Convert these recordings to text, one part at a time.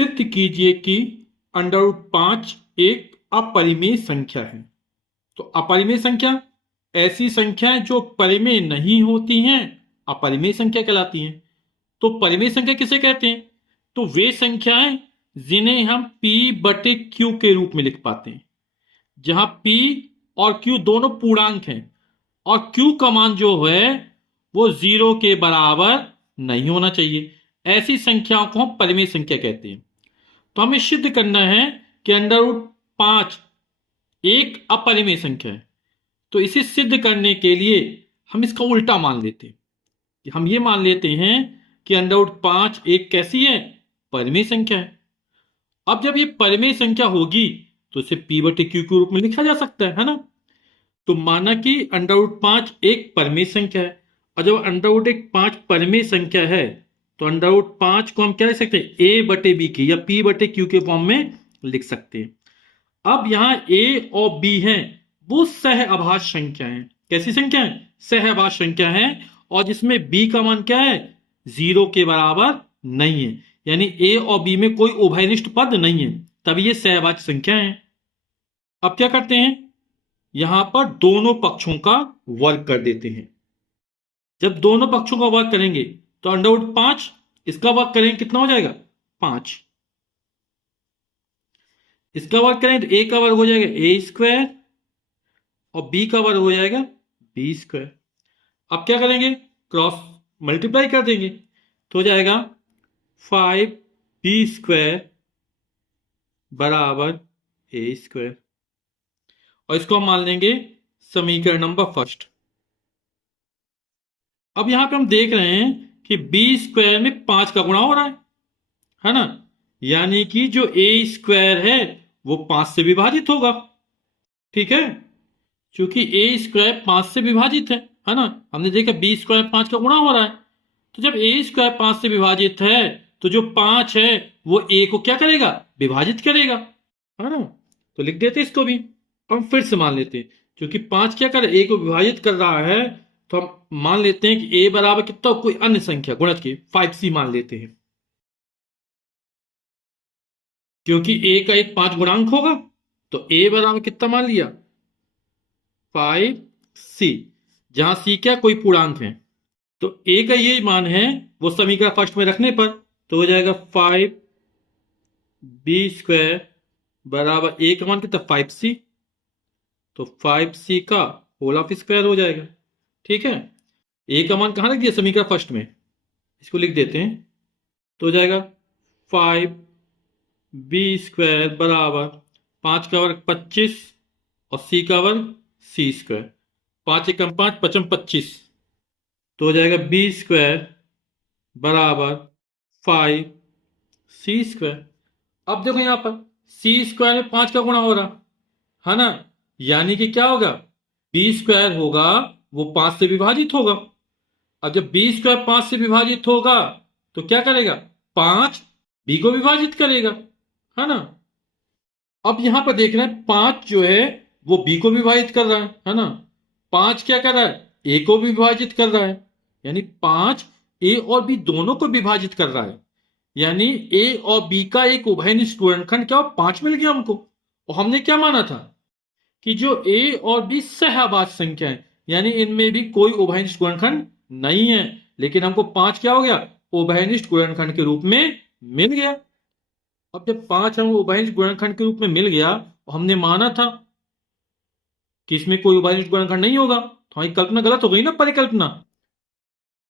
सिद्ध कीजिए कि √5 एक अपरिमेय संख्या है। तो अपरिमेय संख्या ऐसी संख्याएं जो परिमेय नहीं होती हैं अपरिमेय संख्या कहलाती हैं। तो परिमेय संख्या किसे कहते हैं? तो वे संख्याएं जिन्हें हम p/q के रूप में लिख पाते हैं, जहां p और q दोनों पूर्णांक हैं और q का मान जो है वो 0 के बराबर नहीं होना चाहिए। ऐसी संख्याओं को हम परिमेय संख्या कहते हैं। तो हमें सिद्ध करना है कि √5 एक अपरिमेय संख्या है। तो इसे सिद्ध करने के लिए हम इसका उल्टा मान लेते हैं कि हम ये मान लेते हैं कि √5 एक कैसी है? परिमेय संख्या है। अब जब ये परिमेय संख्या होगी तो इसे p/q के रूप में लिखा जा सकता है ना। तो माना कि √5 एक परिमेय संख्या है और जब √5 परिमेय संख्या है तो √5 को हम क्या लिख सकते हैं? a/b की या p/q के फॉर्म में लिख सकते हैं। अब यहां a और b है वो सहअभाज्य संख्या है। कैसी संख्या है? सहअभाज्य संख्या है और जिसमें b का मान क्या है? 0 के बराबर नहीं है, यानी a और b में कोई उभयनिष्ठ पद नहीं है, तभी ये सहअभाज्य संख्या है। अब क्या करते हैं? यहां पर दोनों पक्षों का वर्ग कर देते हैं। जब दोनों पक्षों का वर्ग करेंगे तो √5 इसका वर्ग करेंगे कितना हो जाएगा? 5। इसका वर्ग करेंगे तो a का वर्ग हो जाएगा a² और b का वर्ग हो जाएगा b²। अब क्या करेंगे? क्रॉस मल्टीप्लाई कर देंगे तो हो जाएगा 5b² बराबर a²। और इसको हम मान लेंगे समीकरण नंबर फर्स्ट। अब यहां पे हम देख रहे हैं कि b² में 5 का गुणा हो रहा है ना, यानी कि जो a² है वो 5 से विभाजित होगा। ठीक है, क्योंकि a² 5 से विभाजित है ना। हमने देखा b² 5 का गुणा हो रहा है, तो जब a² 5 से विभाजित है तो जो 5 है वो a को क्या करेगा? विभाजित करेगा, है ना। तो लिख देते इसको भी। हम फिर से मान लेते हैं, क्योंकि 5 क्या कर a को विभाजित कर रहा है तो हम मान लेते हैं कि a बराबर कितना, कोई अन्य संख्या गुणज की 5c मान लेते हैं, क्योंकि a का एक 5 गुणांक होगा। तो a बराबर कितना मान लिया? 5c, जहां c क्या कोई पूर्णांक है। तो a का ये मान है वो समीकरण फर्स्ट में रखने पर तो हो जाएगा 5b² बराबर a का मान कितना? 5c। तो 5c का होल ऑफ स्क्वायर हो जाएगा। ठीक है, a का मान कहां रख दिया? समीकरण फर्स्ट में। इसको लिख देते हैं तो हो जाएगा 5b² बराबर 5 का वर्ग 25 और c का वर्ग c²। 5 एकम 5 पचम 25 तो हो जाएगा b² बराबर 5c²। अब देखो यहां पर c² में 5 का गुणा हो रहा है ना, यानी कि क्या होगा? b² होगा वो 5 से विभाजित होगा। अब जब b² 5 से विभाजित होगा तो क्या करेगा? 5 b को विभाजित करेगा, है ना। अब यहां पर देख रहे हैं 5 जो है वो b को विभाजित कर रहा है ना। 5 क्या कर रहा है? a को भी विभाजित कर रहा है, यानी 5 a और b दोनों को विभाजित कर रहा है, यानी a और b का एक उभयनिष्ठ गुणनखंड क्या 5 मिल गया हमको। और हमने क्या माना था कि जो a और b सहअभाज्य संख्या है, यानी इनमें भी कोई उभयनिष्ठ गुणनखंड नहीं है, लेकिन हमको 5 क्या हो गया? उभयनिष्ठ गुणनखंड के रूप में मिल गया। अब जब 5 हमको उभयनिष्ठ गुणनखंड के रूप में मिल गया और हमने माना था कि इसमें कोई उभयनिष्ठ गुणनखंड नहीं होगा, तो हमारी कल्पना गलत हो गई ना, परिकल्पना।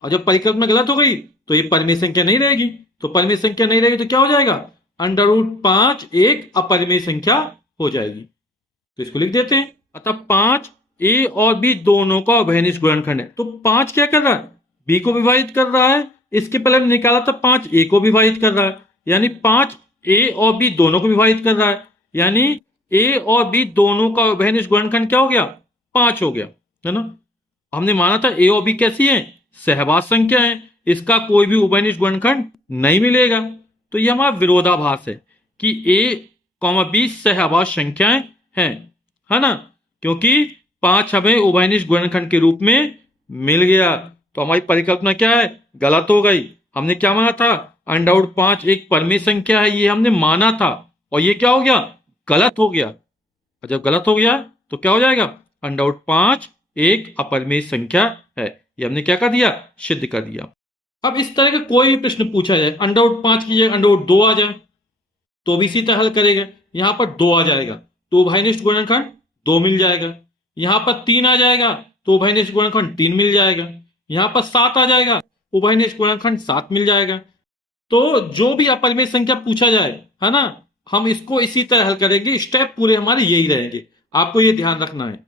और जब परिकल्पना गलत हो गई तो ये परिमेय संख्या नहीं रहेगी। तो परिमेय संख्या नहीं रहेगी तो क्या हो जाएगा? √5 एक अपरिमेय संख्या हो जाएगी। तो इसको लिख देते हैं। अतः 5 a और b दोनों का उभयनिष्ठ गुणनखंड है। तो 5 क्या कर रहा है? b को विभाजित कर रहा है। इसके पहले हमने निकाला था 5 a को विभाजित कर रहा है, यानी 5 a और b दोनों को विभाजित कर रहा है, यानी a और b दोनों का उभयनिष्ठ गुणनखंड क्या हो गया? 5 हो गया, है ना। हमने माना था a और b कैसी है? सहभाज्य संख्या है, इसका कोई भी उभयनिष्ठ गुणनखंड नहीं मिलेगा। तो यह हमारा विरोधाभास है कि a, b सहभाज्य संख्याएं हैं, है ना, क्योंकि 5 हमें उभयनिष्ठ गुणनखंड के रूप में मिल गया। तो हमारी परिकल्पना क्या है? गलत हो गई। हमने क्या माना था अंडरवुड 5 एक परमेय संख्या है, ये हमने माना था, और ये क्या हो गया, गलत हो गया। और जब गलत हो गया तो क्या हो जाएगा, अंडरवुड 5 एक अपरिमेय संख्या है। ये हमने क्या कर दिया, सिद्ध कर दिया। अब इस तरह का कोई भी प्रश्न पूछा जाए, अंडरवुड 5 की जगह अंडरवुड 2 आ जाए तो भी इसी तरह हल करेगा। यहां पर 2 आ जाएगा तो उभयनिष्ठ गुणनखंड 2 मिल जाएगा। यहां पर 3 आ जाएगा तो उभयनिष्ठ गुणनखंड 3 मिल जाएगा। यहां पर 7 आ जाएगा, उभयनिष्ठ गुणनखंड 7 मिल जाएगा। तो जो भी अपरिमेय संख्या पूछा जाए, है ना, हम इसको इसी तरह हल करेंगे, स्टेप पूरे हमारे यही रहेंगे, आपको ये ध्यान रखना है।